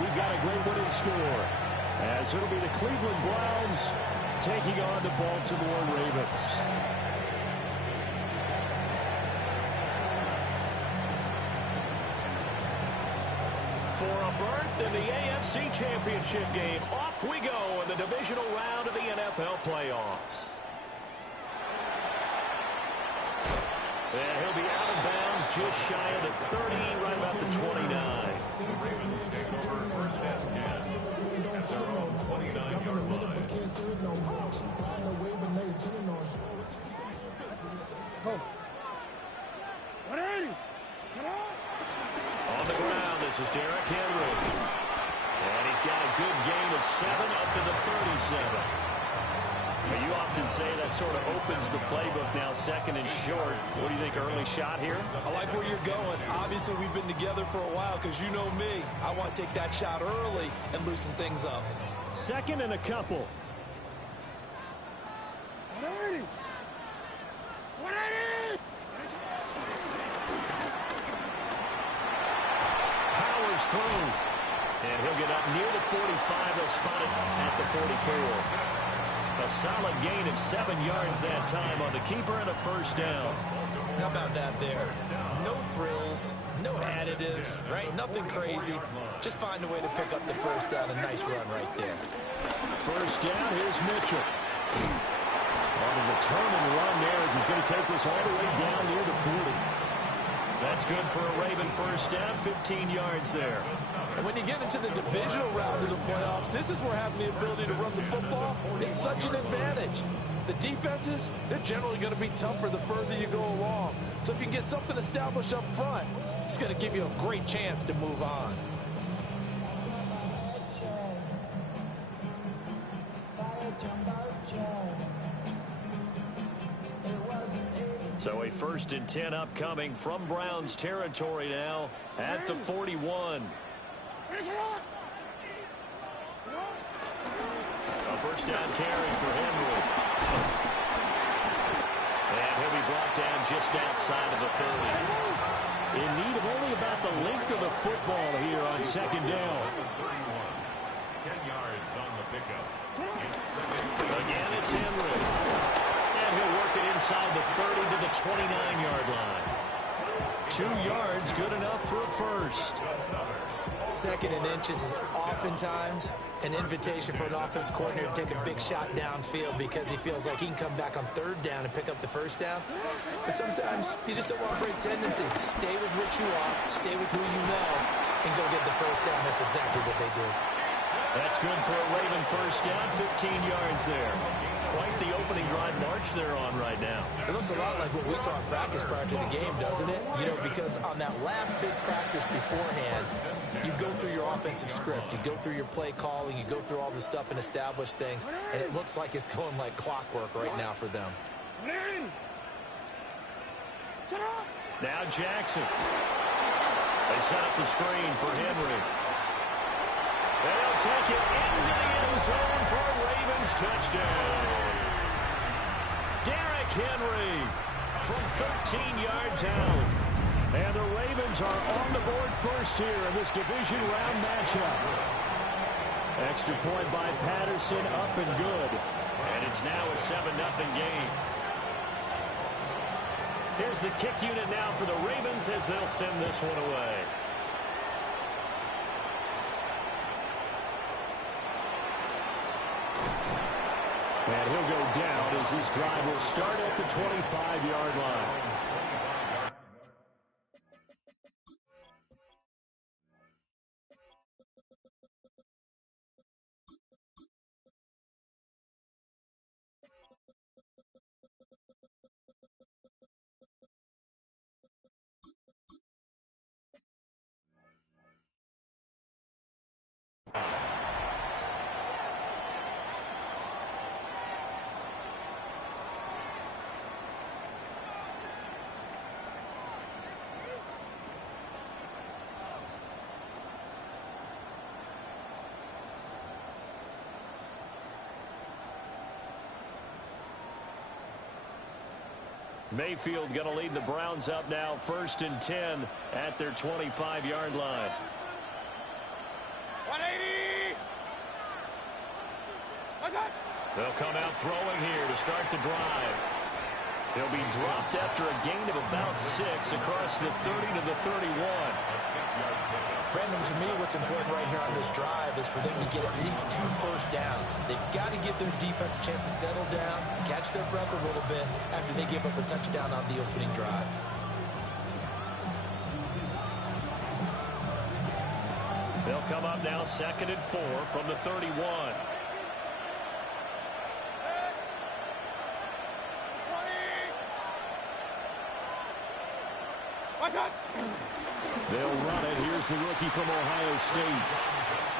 we've got a great one in store, as it'll be the Cleveland Browns taking on the Baltimore Ravens. For a berth in the AFC Championship game, off we go in the divisional round of the NFL playoffs. And he'll be out of bounds just shy of the 30, right about the 29. The Ravens take over first and 10 at their own 29-yard line. On the ground, this is Derrick Henry. And he's got a good gain of 7 up to the 37. Well, you often say that sort of opens the playbook now, second and short. What do you think, early shot here? I like where you're going. Obviously, we've been together for a while because you know me. I want to take that shot early and loosen things up. Second and a couple. Powers through. And he'll get up near the 45. They'll spot it at the 44. A solid gain of 7 yards that time on the keeper and a first down. How about that there? No frills, no additives, right? Nothing crazy. Just find a way to pick up the first down. A nice run right there. First down, here's Mitchell. On a return and run there as he's going to take this all the way down near the 40. That's good for a Raven first down, 15 yards there. And when you get into the divisional round of the playoffs, this is where having the ability to run the football is such an advantage. The defenses, they're generally going to be tougher the further you go along. So if you can get something established up front, it's going to give you a great chance to move on. So a first and 10 upcoming from Browns territory now at the 41. A first down carry for Henry. And he'll be brought down just outside of the 30. In need of only about the length of the football here on second down. 10 yards on the pickup. Again, it's Henry. And he'll work it inside the 30 to the 29-yard line. 2 yards, good enough for a first. Second and inches is oftentimes an invitation for an offense coordinator to take a big shot downfield because he feels like he can come back on third down and pick up the first down. But sometimes you just don't want to break tendency. Stay with what you are, stay with who you know, and go get the first down. That's exactly what they did. That's good for a Raven first down, 15 yards there. Quite the opening drive march they're on right now. It looks a lot like what we saw in practice prior to the game, doesn't it? You know, because on that last big practice beforehand, you go through your offensive script, you go through your play calling, you go through all the stuff and establish things, and it looks like it's going like clockwork right now for them. Now Jackson. They set up the screen for Henry. They'll take it into the end zone for a Ravens touchdown. Derrick Henry from 13 yards out. And the Ravens are on the board first here in this division round matchup. Extra point by Patterson, up and good. And it's now a 7-0 game. Here's the kick unit now for the Ravens as they'll send this one away. And he'll go down as this drive will start at the 25-yard line. Mayfield going to lead the Browns up now, 1st and 10 at their 25-yard line. They'll come out throwing here to start the drive. He'll be dropped after a gain of about 6 across the 30 to the 31. Brandon, to me, what's important right here on this drive is for them to get at least 2 first downs. They've got to give their defense a chance to settle down, catch their breath a little bit after they give up a touchdown on the opening drive. They'll come up now 2nd and 4 from the 31. They'll run it. Here's the rookie from Ohio State.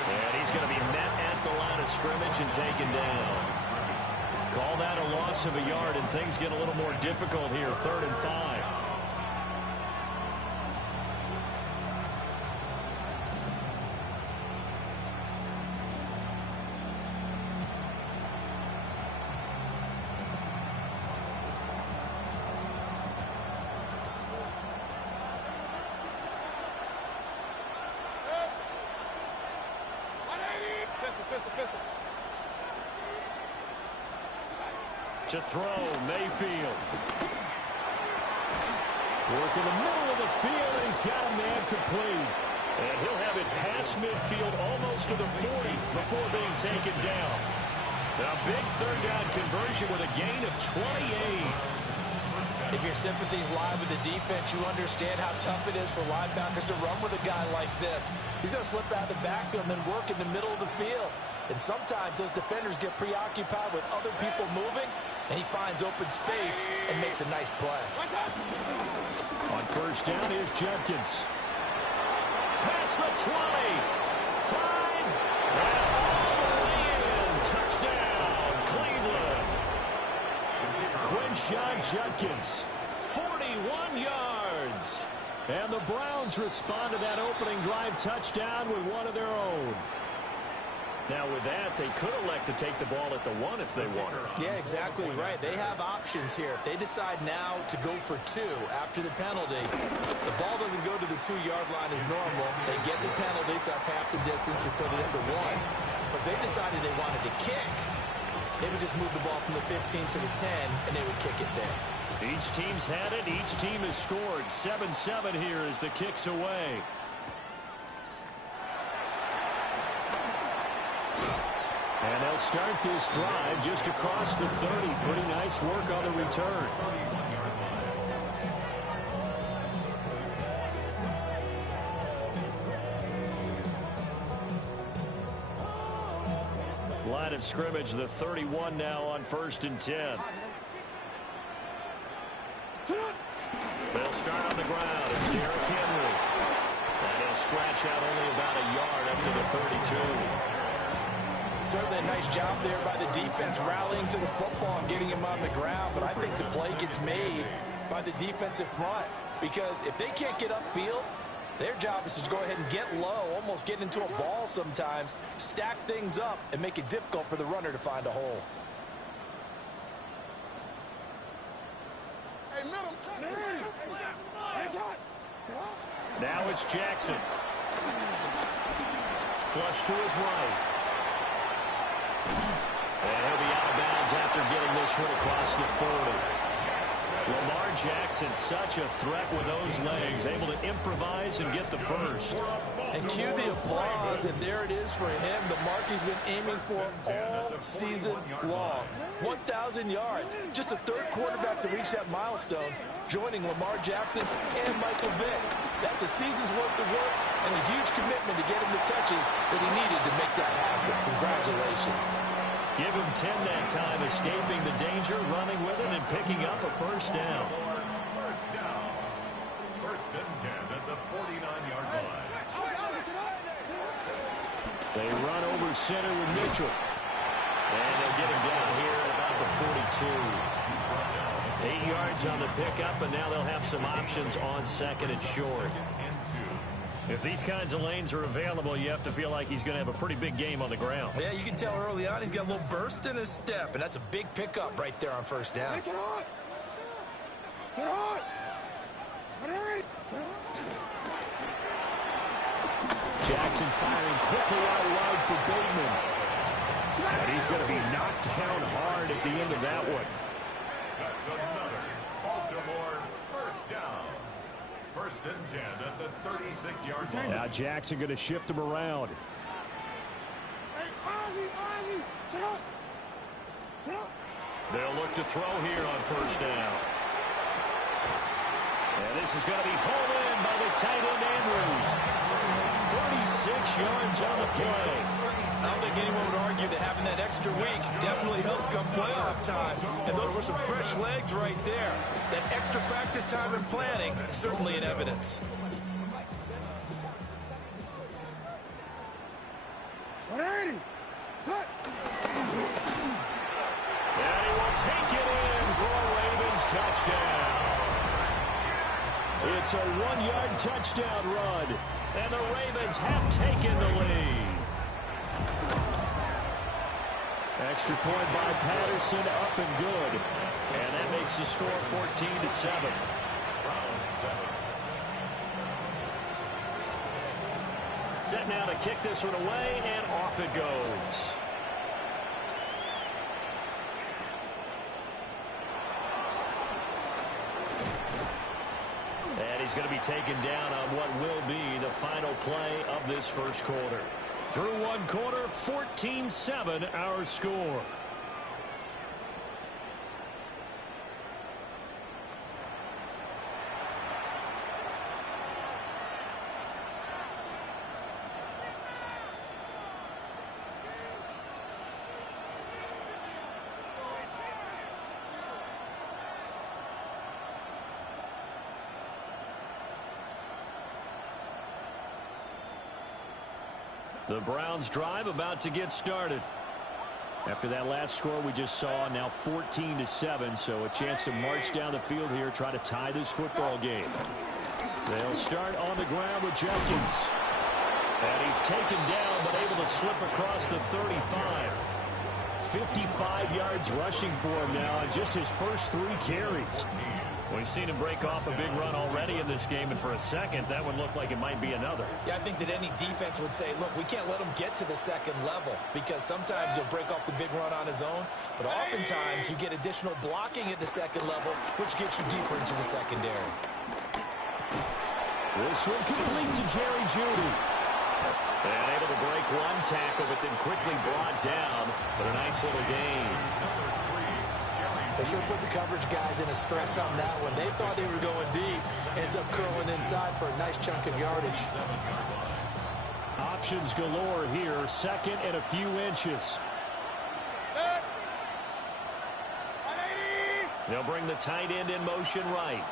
And he's going to be met at the line of scrimmage and taken down. Call that a loss of a yard, and things get a little more difficult here. 3rd and 5. To throw, Mayfield. Work in the middle of the field, and he's got a man complete. And he'll have it past midfield almost to the 40 before being taken down. A big 3rd down conversion with a gain of 28. If your sympathies lie with the defense, you understand how tough it is for linebackers to run with a guy like this. He's going to slip out of the backfield and then work in the middle of the field. And sometimes those defenders get preoccupied with other people moving, and he finds open space and makes a nice play. On 1st down, here's Judkins. Past the 20. 5. And all the way in. Touchdown, Cleveland. Quinshon Judkins, 41 yards. And the Browns respond to that opening drive touchdown with one of their own. Now, with that, they could elect to take the ball at the 1 if they want. Yeah, exactly right. They have options here. If they decide now to go for 2 after the penalty, the ball doesn't go to the 2-yard line as normal. They get the penalty, so that's half the distance. You put it at the 1. But if they decided they wanted to kick, they would just move the ball from the 15 to the 10, and they would kick it there. Each team's had it. Each team has scored. 7-7 here as the kick's away. And they'll start this drive just across the 30. Pretty nice work on the return. Line of scrimmage, the 31 now on 1st and 10. They'll start on the ground. It's Derrick Henry. And he'll scratch out only about a yard up to the 32. Certainly a nice job there by the defense rallying to the football and getting him on the ground. But I think the play gets made by the defensive front, because if they can't get upfield, their job is to go ahead and get low, almost get into a ball sometimes, stack things up, and make it difficult for the runner to find a hole. Now it's Jackson. Flush to his right. And he'll be out of bounds after getting this one across the 40. Lamar Jackson, such a threat with those legs, able to improvise and get the first. And cue the applause, and there it is for him, the mark he's been aiming for all season long. 1,000 yards, just a 3rd quarterback to reach that milestone, joining Lamar Jackson and Michael Vick. That's a season's worth of work and a huge commitment to get him the touches that he needed to make that happen. Congratulations. Give him 10 that time, escaping the danger, running with it, and picking up a 1st down. 1st and 10 at the 49-yard line. They run over center with Mitchell. And they'll get him down here at about the 42. 8 yards on the pickup, and now they'll have some options on 2nd and short. If these kinds of lanes are available, you have to feel like he's going to have a pretty big game on the ground. Yeah, you can tell early on he's got a little burst in his step, and that's a big pickup right there on 1st down. Jackson firing quickly out wide for Bateman. And he's going to be knocked down hard at the end of that one. That's another Baltimore first down. First and 10 at the 36-yard line. Now Jackson going to shift him around. They'll look to throw here on first down. And this is going to be pulled in by the tight end Andrews. 36 yards on the play. I don't think anyone would argue that having that extra week definitely helps come playoff time. And those were some fresh legs right there. That extra practice time and planning, certainly in evidence. And he will take it in for a Ravens touchdown. It's a 1-yard touchdown run. And the Ravens have taken the lead. Extra point by Patterson, up and good. And that makes the score 14-7. Set now to kick this one away, and off it goes. And he's going to be taken down on what will be the final play of this first quarter. Through one quarter, 14-7 our score. The Browns drive about to get started. After that last score we just saw, now 14-7, so a chance to march down the field here, try to tie this football game. They'll start on the ground with Jenkins. And he's taken down, but able to slip across the 35. 55 yards rushing for him now on just his first 3 carries. We've seen him break off a big run already in this game, and for a second, that would look like it might be another. Yeah, I think that any defense would say, look, we can't let him get to the second level, because sometimes he'll break off the big run on his own, but oftentimes you get additional blocking at the second level, which gets you deeper into the secondary. This one complete to Jerry Jeudy. And able to break one tackle, but then quickly brought down, but a nice little gain. They sure put the coverage guys in a stress on that one. They thought they were going deep. Ends up curling inside for a nice chunk of yardage. Options galore here. Second and a few inches. They'll bring the tight end in motion right.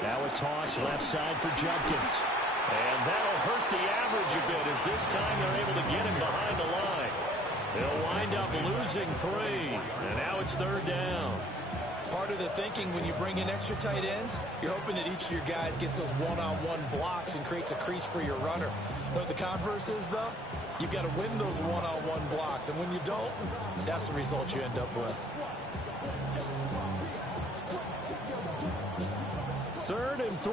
Now a toss left side for Jenkins. And that'll hurt the average a bit as this time they're able to get him behind the line. They'll wind up losing 3. And now it's third down. Part of the thinking when you bring in extra tight ends, you're hoping that each of your guys gets those one-on-one blocks and creates a crease for your runner. You know what the converse is, though? You've got to win those one-on-one blocks. And when you don't, that's the result you end up with. Third and 3.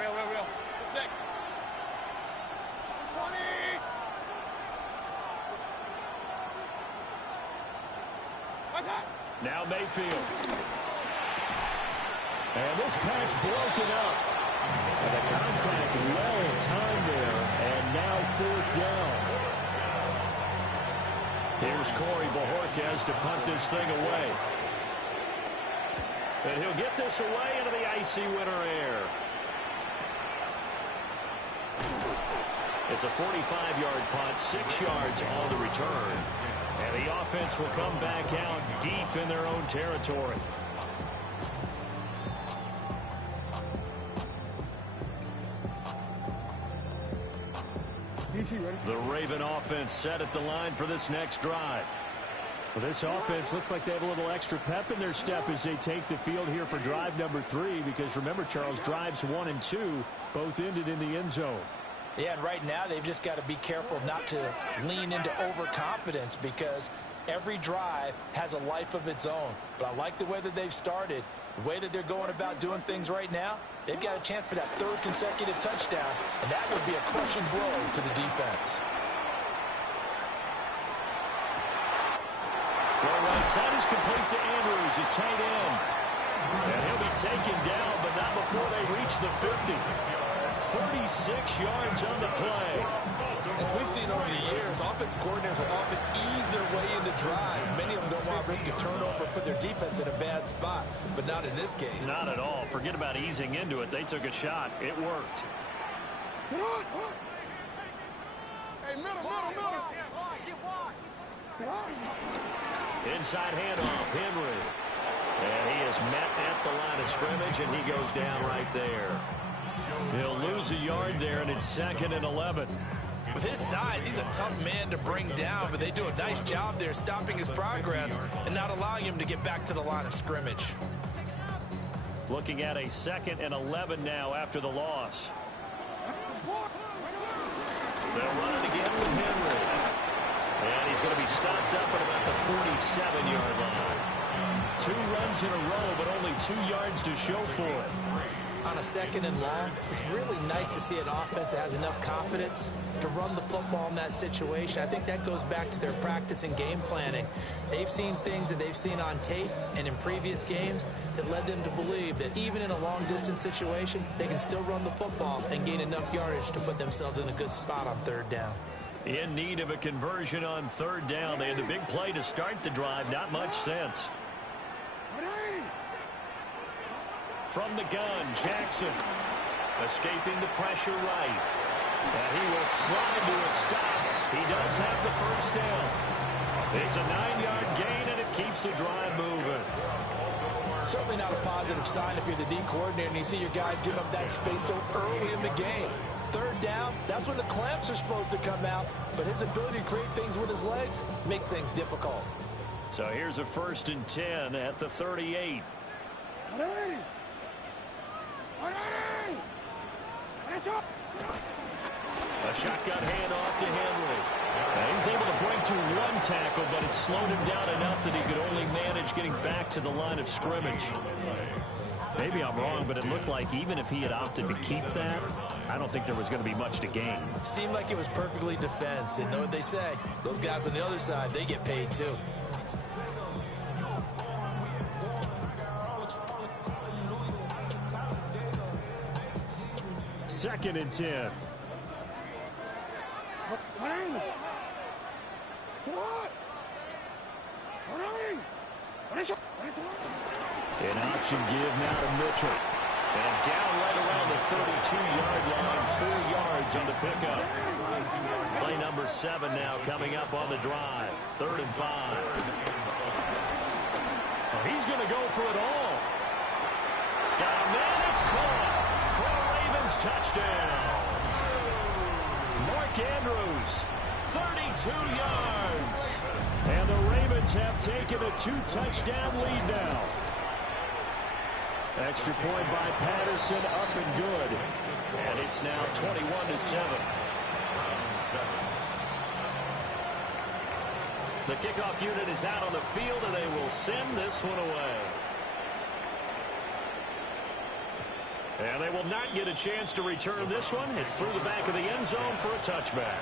Real. Sick. 20. What's that? Now Mayfield. And this pass broken up. And the contact well timed there. And now fourth down. Here's Corey Bojorquez to punt this thing away. And he'll get this away into the icy winter air. It's a 45-yard punt, 6 yards on the return. And the offense will come back out deep in their own territory. The Raven offense set at the line for this next drive. Well, this offense looks like they have a little extra pep in their step as they take the field here for drive number 3, because remember, Charles, drives 1 and 2 both ended in the end zone. Yeah, and right now they've just got to be careful not to lean into overconfidence, because Every drive has a life of its own. But I like the way that they've started, the way that they're going about doing things right now. They've got a chance for that third consecutive touchdown, and that would be a crushing blow to the defense. Throw right side is complete to Andrews, his tight end. And he'll be taken down, but not before they reach the 50. 36 yards on the play. As we've seen over the years, offense coordinators will often ease their way into drives. Many of them don't want to risk a turnover or put their defense in a bad spot, but not in this case. Not at all. Forget about easing into it. They took a shot. It worked. Hey, middle. Inside handoff, Henry. And he is met at the line of scrimmage, and he goes down right there. He'll lose a yard there, and it's 2nd and 11. With his size, he's a tough man to bring down, but they do a nice job there stopping his progress and not allowing him to get back to the line of scrimmage. Looking at a 2nd and 11 now after the loss. They'll run it again with Henry. And he's going to be stopped up at about the 47-yard line. 2 runs in a row, but only 2 yards to show for it. On a 2nd and long, it's really nice to see an offense that has enough confidence to run the football in that situation. I think that goes back to their practice and game planning. They've seen things that they've seen on tape and in previous games that led them to believe that even in a long-distance situation, they can still run the football and gain enough yardage to put themselves in a good spot on 3rd down. In need of a conversion on 3rd down. They had the big play to start the drive. Not much sense. From the gun, Jackson escaping the pressure right. And he will slide to a stop. He does have the 1st down. It's a 9-yard gain, and it keeps the drive moving. Certainly not a positive sign if you're the D coordinator and you see your guys give up that space so early in the game. 3rd down, that's when the clamps are supposed to come out, but his ability to create things with his legs makes things difficult. So here's a 1st and 10 at the 38. A shotgun handoff to Henry. And he's able to break through 1 tackle, but it slowed him down enough that he could only manage getting back to the line of scrimmage. Maybe I'm wrong, but it looked like even if he had opted to keep that, I don't think there was going to be much to gain. Seemed like it was perfectly defense, and know what they say. Those guys on the other side, they get paid too. 2nd and 10. An option give now to Mitchell. And down right around the 32-yard line, 4 yards on the pickup. Play number 7 now coming up on the drive. 3rd and 5. Well, he's going to go for it all. Got a man, it's caught for a Ravens touchdown. Mark Andrews, 32 yards. And the Ravens have taken a 2-touchdown lead now. Extra point by Patterson, up and good. And it's now 21-7. The kickoff unit is out on the field, and they will send this one away. And they will not get a chance to return this one. It's through the back of the end zone for a touchback.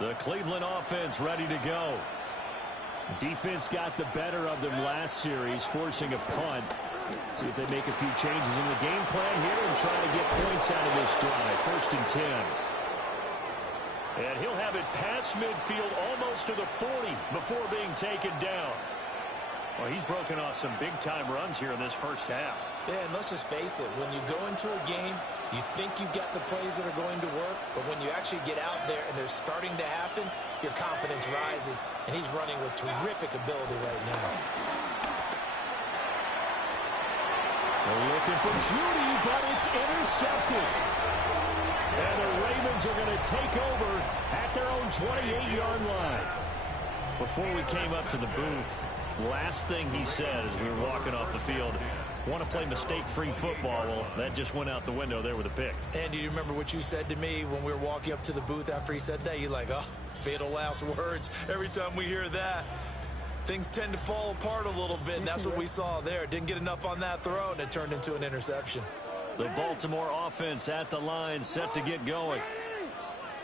The Cleveland offense ready to go. Defense got the better of them last series, forcing a punt. See if they make a few changes in the game plan here and try to get points out of this drive. 1st and 10. And he'll have it past midfield almost to the 40 before being taken down. Well, he's broken off some big-time runs here in this first half. Yeah, and let's just face it. When you go into a game, you think you've got the plays that are going to work, but when you actually get out there and they're starting to happen, your confidence rises, and he's running with terrific ability right now. They're looking for Judy, but it's intercepted. And the Ravens are going to take over at their own 28-yard line. Before we came up to the booth, last thing he said as we were walking off the field, want to play mistake-free football. Well, that just went out the window there with a pick. And do you remember what you said to me when we were walking up to the booth after he said that? You're like, oh, fatal last words. Every time we hear that, things tend to fall apart a little bit, and that's what we saw there. Didn't get enough on that throw, and it turned into an interception. The Baltimore offense at the line, set to get going.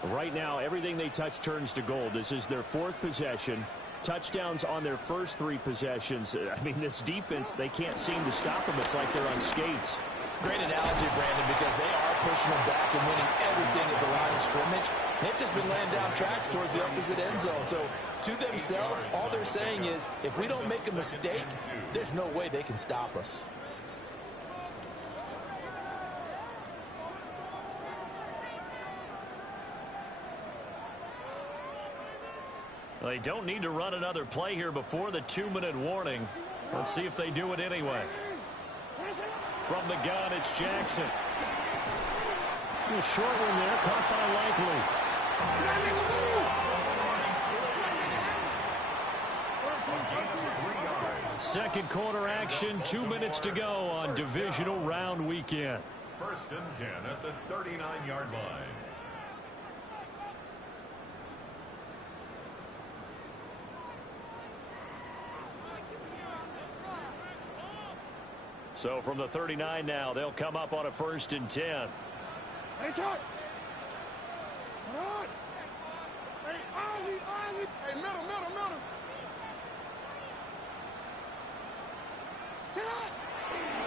Right now, everything they touch turns to gold. This is their 4th possession. Touchdowns on their first 3 possessions. I mean, this defense, they can't seem to stop them. It's like they're on skates. Great analogy, Brandon, because they are pushing them back and winning everything at the line of scrimmage. They've just been laying down tracks towards the opposite end zone. So, to themselves, all they're saying is, if we don't make a mistake, there's no way they can stop us. They don't need to run another play here before the 2-minute warning. Let's see if they do it anyway. From the gun, it's Jackson. A short one there, caught by Likely. Second quarter action, 2 minutes to go on divisional round weekend. 1st and 10 at the 39-yard line. So from the 39 now, they'll come up on a 1st and 10. Hey, Chuck. Hey, Ozzy. Hey, middle. Sit up.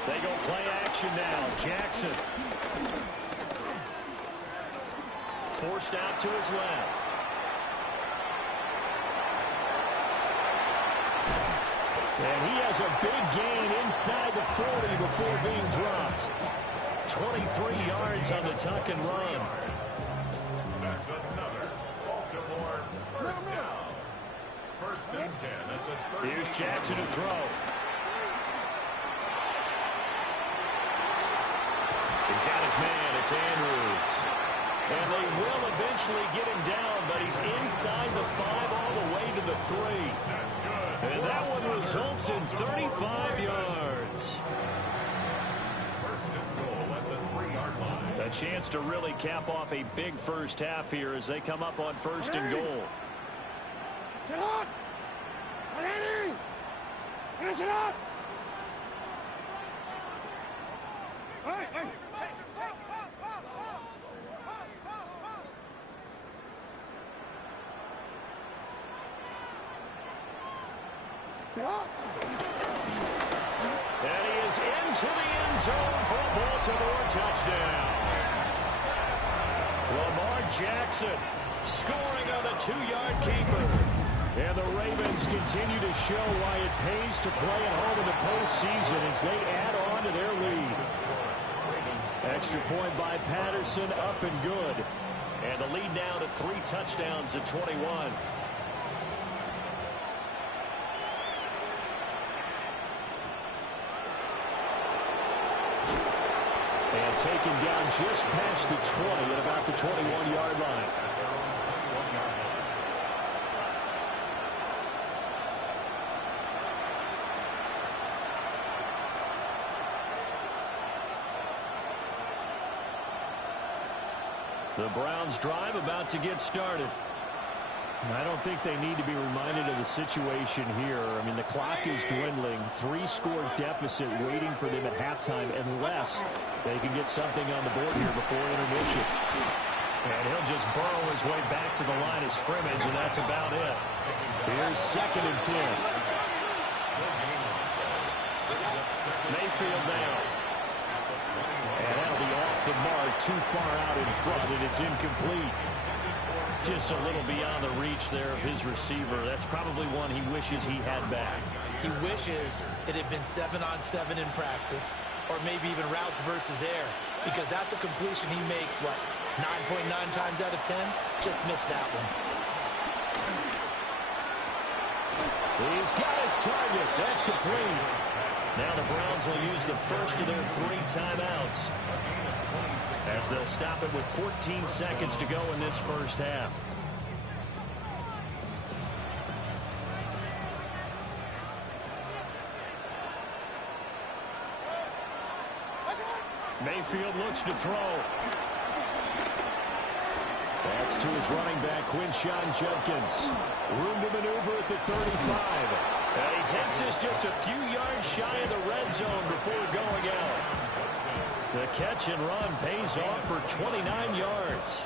They go play action now. Jackson. Forced out to his left. And he has a big gain inside the 40 before being dropped. 23 yards on the tuck and run. That's another Baltimore first down. 1st and 10 at the 30. Here's Jackson to throw. He's got his man. It's Andrews. And they will eventually get him down, but he's inside the 5 all the way to the 3. That's good. And that one results in 35 yards. 1st and goal at the 3-yard line. A chance to really cap off a big first half here as they come up on 1st and goal. Sit up. Ready. Finish it up. Hey. And he is into the end zone for a Baltimore touchdown. Lamar Jackson scoring on a 2-yard keeper. And the Ravens continue to show why it pays to play at home in the postseason as they add on to their lead. Extra point by Patterson, up and good. And the lead now to 3 touchdowns at 21. And taken down just past the 20 at about the 21-yard line. The Browns drive about to get started. I don't think they need to be reminded of the situation here. I mean, the clock is dwindling. 3-score deficit waiting for them at halftime unless they can get something on the board here before intermission. And he'll just burrow his way back to the line of scrimmage, and that's about it. Here's 2nd and 10. Mayfield now. And that'll be off the mark, too far out in front, and it's incomplete. Just a little beyond the reach there of his receiver. That's probably one he wishes he had back. He wishes it had been 7-on-7 in practice, or maybe even routes versus air, because that's a completion he makes, 9.9 times out of 10? Just missed that one. He's got his target. That's complete. Now the Browns will use the first of their 3 timeouts, as they'll stop it with 14 seconds to go in this first half. Mayfield looks to throw. That's to his running back, Quinshon Judkins. Room to maneuver at the 35. And he takes this just a few yards shy of the red zone before going out. The catch and run pays off for 29 yards.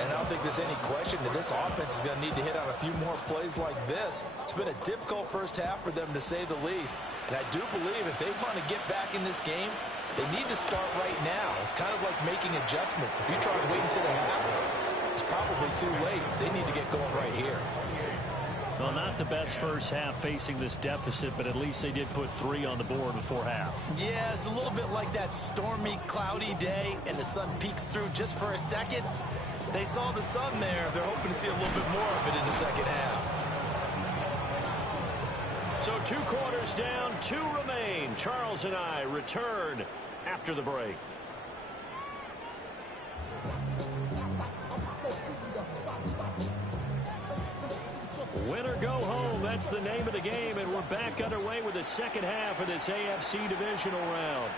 And I don't think there's any question that this offense is going to need to hit on a few more plays like this. It's been a difficult first half for them, to say the least. And I do believe if they want to get back in this game, they need to start right now. It's kind of like making adjustments. If you try to wait until the half, it's probably too late. They need to get going right here. Well, not the best first half facing this deficit, but at least they did put 3 on the board before half. Yeah, it's a little bit like that stormy, cloudy day, and the sun peeks through just for a second. They saw the sun there. They're hoping to see a little bit more of it in the second half. So 2 quarters down, 2 remain. Charles and I return after the break. Win or go home, that's the name of the game, and we're back underway with the second half of this AFC divisional round.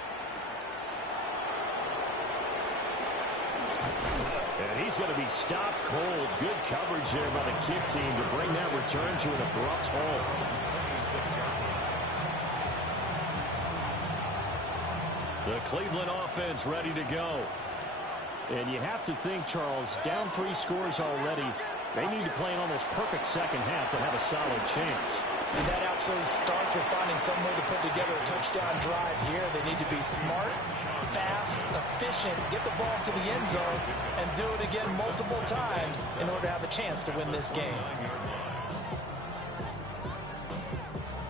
And he's going to be stopped cold. Good coverage there by the kick team to bring that return to an abrupt halt. The Cleveland offense ready to go. And you have to think, Charles, down 3 scores already. They need to play an almost perfect second half to have a solid chance. And that absolutely starts with finding some way to put together a touchdown drive here. They need to be smart, fast, efficient, get the ball to the end zone, and do it again multiple times in order to have a chance to win this game.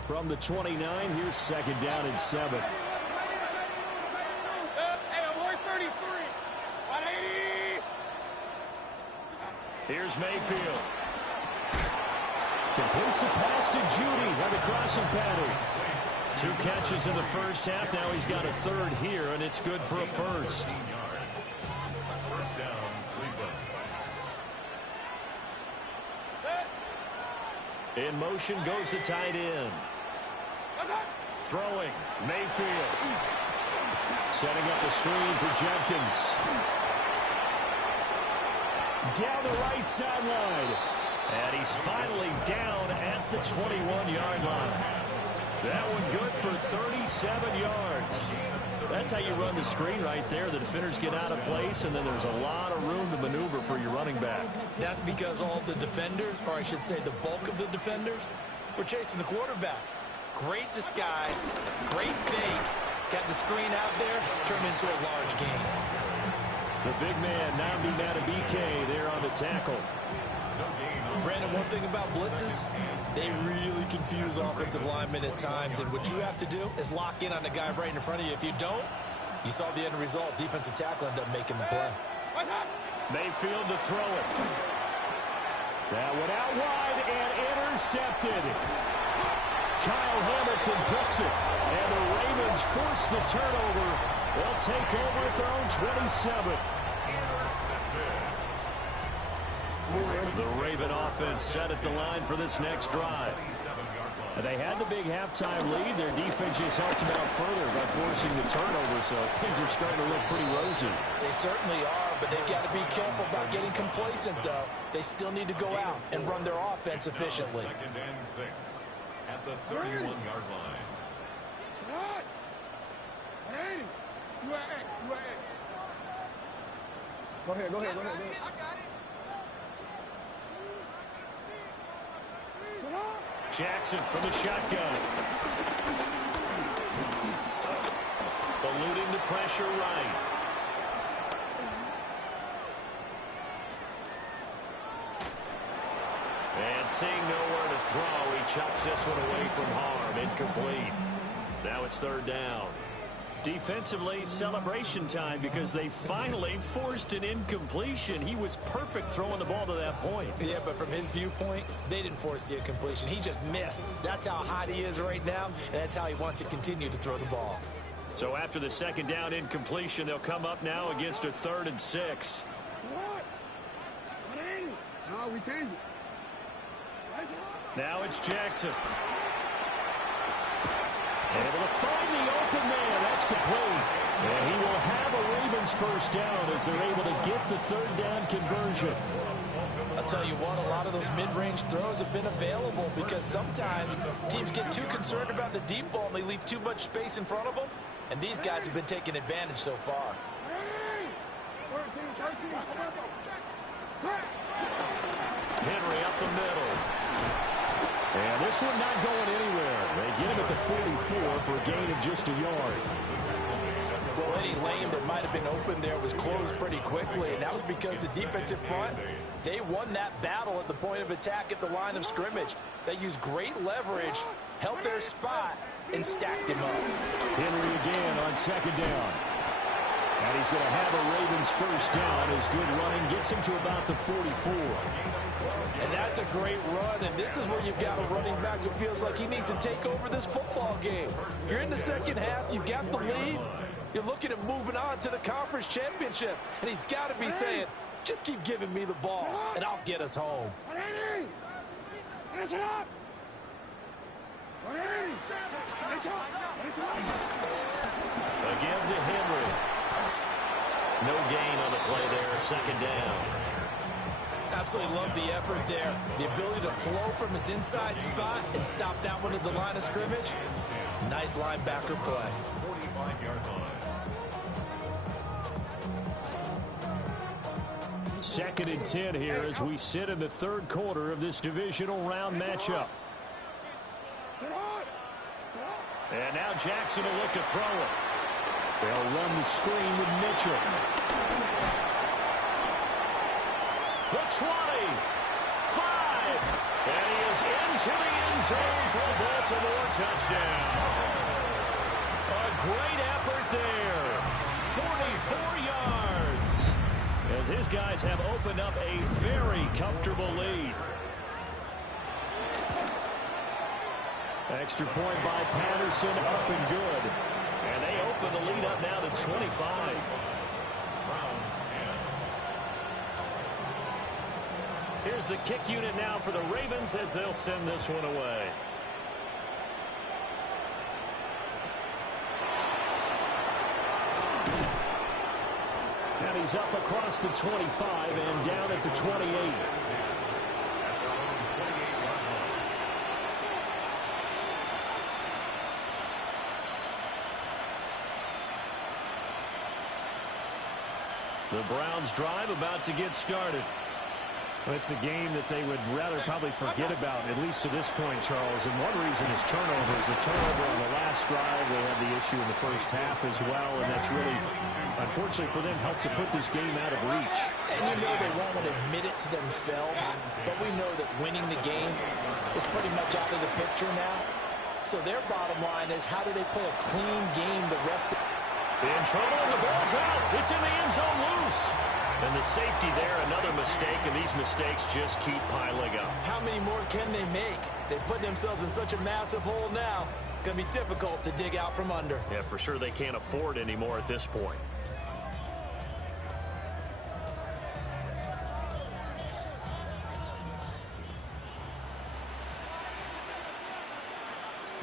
From the 29, here's second down and 7. Here's Mayfield. Completes the pass to Judy by the crossing pattern. 2 catches in the first half. Now he's got a 3rd here, and it's good for a first. First down, Cleveland. In motion goes the tight end. Throwing, Mayfield. Setting up the screen for Jenkins. Down the right sideline. And he's finally down at the 21-yard line. That one good for 37 yards. That's how you run the screen right there. The defenders get out of place, and then there's a lot of room to maneuver for your running back. That's because all of the defenders, or I should say the bulk of the defenders, were chasing the quarterback. Great disguise, great fake. Got the screen out there, turned into a large gain. The big man, Nnamdi Madubuike, there on the tackle. Brandon, one thing about blitzes, they really confuse offensive linemen at times, and what you have to do is lock in on the guy right in front of you. If you don't, you saw the end result. Defensive tackle ended up making the play. Mayfield to throw it. That went out wide and intercepted. Kyle Hamilton picks it, and the Ravens force the turnover. They'll take over at their own 27. The Raven offense set at the line for this next drive. They had the big halftime lead. Their defense just helped them out further by forcing the turnover, so things are starting to look pretty rosy. They certainly are, but they've got to be careful about getting complacent, though. They still need to go out and run their offense efficiently. Second and 6 at the 31-yard line. Go ahead. I got it. Jackson from the shotgun. Eluding the pressure right. And seeing nowhere to throw, he chucks this one away from harm. Incomplete. Now it's 3rd down. Defensively, celebration time because they finally forced an incompletion. He was perfect throwing the ball to that point. Yeah, but from his viewpoint, they didn't force the incompletion. He just missed. That's how hot he is right now, and that's how he wants to continue to throw the ball. So after the 2nd down incompletion, they'll come up now against a 3rd and 6. No, we changed it. Now it's Jackson. Able to find the open man. That's complete. And he will have a Ravens first down as they're able to get the third down conversion. I'll tell you what, a lot of those mid-range throws have been available because sometimes teams get too concerned about the deep ball and they leave too much space in front of them. And these guys have been taking advantage so far. Henry up the middle. And this one not going anywhere. They get him at the 44 for a gain of just a yard. Well, any lane that might have been open there was closed pretty quickly, and that was because the defensive front, they won that battle at the point of attack at the line of scrimmage. They used great leverage, held their spot, and stacked him up. Henry again on second down. And he's going to have a Ravens first down as good running gets him to about the 44. And that's a great run, and this is where you've got a running back who feels like he needs to take over this football game. You're in the second half, you've got the lead. You're looking at moving on to the conference championship, and he's got to be saying, just keep giving me the ball, and I'll get us home. Again to Henry. No gain on the play there, second down. Absolutely love the effort there. The ability to flow from his inside spot and stop that one at the line of scrimmage. Nice linebacker play. 45-yard line. Second and 10 here as we sit in the third quarter of this divisional round matchup. And now Jackson will look to throw it. They'll run the screen with Mitchell. The 20, 5, and he is into the end zone for a Baltimore touchdown. A great effort there. 44 yards. As his guys have opened up a very comfortable lead. Extra point by Patterson, up and good. And they open the lead up now to 25. Here's the kick unit now for the Ravens as they'll send this one away. And he's up across the 25 and down at the 28. The Browns drive about to get started. Well, it's a game that they would rather probably forget about, at least to this point, Charles. And one reason is turnovers. A turnover on the last drive. They had the issue in the first half as well, and that's really, unfortunately for them, helped to put this game out of reach. And you know they won't admit it to themselves, but we know that winning the game is pretty much out of the picture now. So their bottom line is, how do they play a clean game the rest of in trouble, and the ball's out. It's in the end zone loose. And the safety there, another mistake, and these mistakes just keep piling up. How many more can they make? They've put themselves in such a massive hole now. Going to be difficult to dig out from under. Yeah, for sure they can't afford anymore at this point.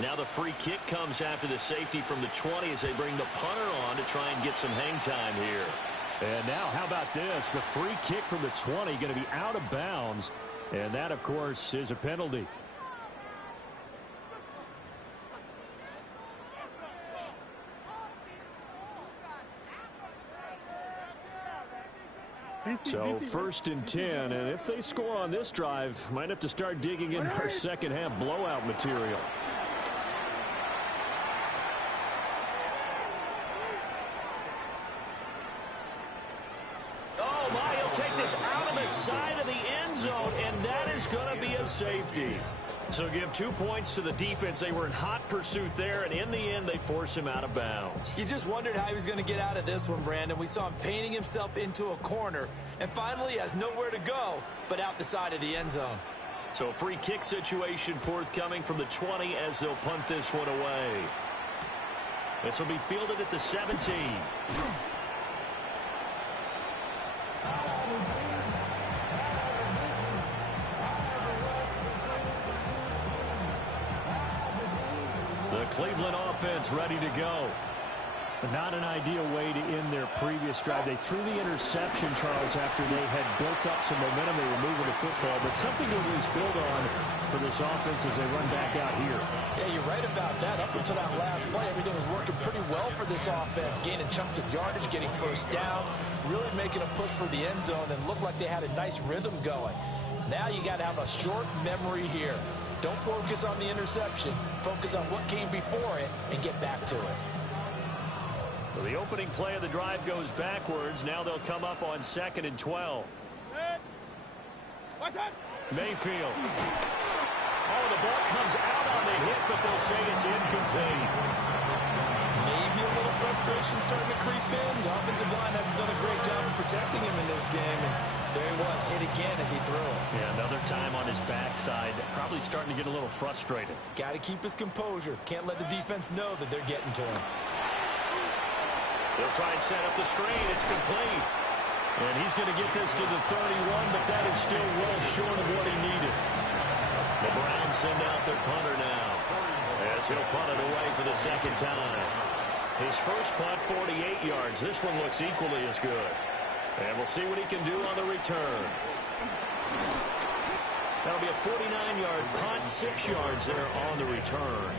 Now the free kick comes after the safety from the 20 as they bring the punter on to try and get some hang time here. And now, how about this? The free kick from the 20 going to be out of bounds. And that, of course, is a penalty. So first and 10, and if they score on this drive, might have to start digging in our second half blowout material. Oh my, he'll take this out of the side of the end zone, and that is going to be a safety. So give 2 points to the defense. They were in hot pursuit there, and in the end, they force him out of bounds. You just wondered how he was going to get out of this one, Brandon. We saw him painting himself into a corner, and finally he has nowhere to go but out the side of the end zone. So a free kick situation forthcoming from the 20 as they'll punt this one away. This will be fielded at the 17. The Cleveland offense ready to go. But not an ideal way to end their previous drive. They threw the interception, Charles, after they had built up some momentum. They were moving the football, but something to at least build on for this offense as they run back out here. Yeah, you're right about that. Up until that last play, everything was working pretty well for this offense, gaining chunks of yardage, getting first downs, really making a push for the end zone, and looked like they had a nice rhythm going. Now you got to have a short memory here. Don't focus on the interception. Focus on what came before it and get back to it. So the opening play of the drive goes backwards. Now they'll come up on 2nd and 12. Mayfield. Oh, the ball comes out on the hit, but they'll say it's incomplete. Maybe a little frustration starting to creep in. The offensive line hasn't done a great job of protecting him in this game, and there he was, hit again as he threw it. Yeah, another time on his backside. Probably starting to get a little frustrated. Got to keep his composure. Can't let the defense know that they're getting to him. They'll try and set up the screen. It's complete. And he's going to get this to the 31, but that is still well short of what he needed. The Browns send out their punter now, as he'll punt it away for the second time. His first punt, 48 yards. This one looks equally as good. And we'll see what he can do on the return. That'll be a 49-yard punt, 6 yards there on the return.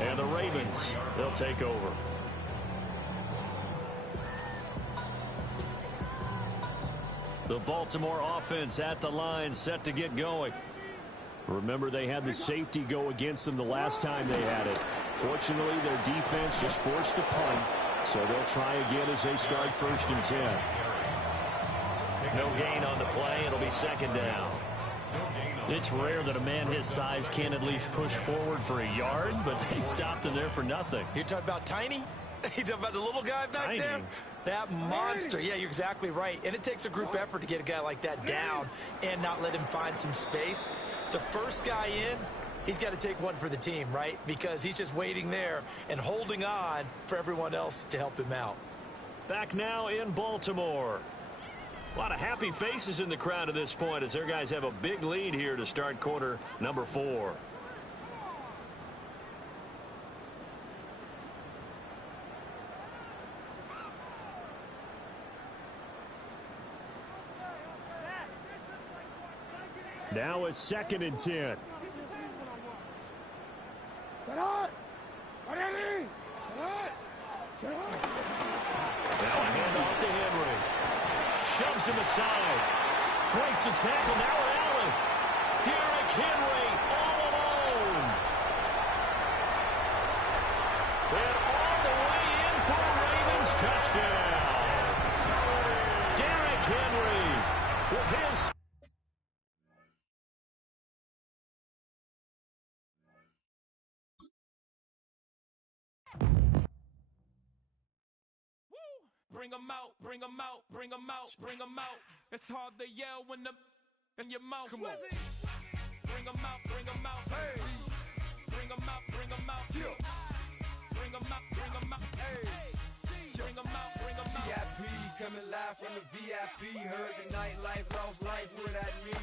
And the Ravens, they'll take over. The Baltimore offense at the line, set to get going. Remember, they had the safety go against them the last time they had it. Fortunately, their defense just forced the punt, so they'll try again as they start 1st and 10. No gain on the play. It'll be 2nd down. It's rare that a man his size can at least push forward for a yard, but they stopped him there for nothing. You're talking about Tiny? You talking about the little guy back there? That monster. Yeah, you're exactly right. And it takes a group effort to get a guy like that down and not let him find some space. The first guy in, he's got to take one for the team, right? Because he's just waiting there and holding on for everyone else to help him out. Back now in Baltimore. A lot of happy faces in the crowd at this point as their guys have a big lead here to start quarter number 4. Now it's 2nd and 10. Now a handoff to Henry. Shoves him aside. Breaks the tackle. Now Allen. Derrick Henry all alone. And all the way in for a Ravens touchdown. Derrick Henry with his... Bring 'em out, bring 'em out, bring 'em out, bring 'em out. It's hard to yell when the in your mouth. Come on. Bring 'em out, bring 'em out. Hey. Bring 'em out, bring 'em out. Yeah. Bring 'em out, bring 'em out. Hey. Bring 'em out, bring 'em out. VIP coming live from the VIP. Heard the nightlife, lost life, what I need.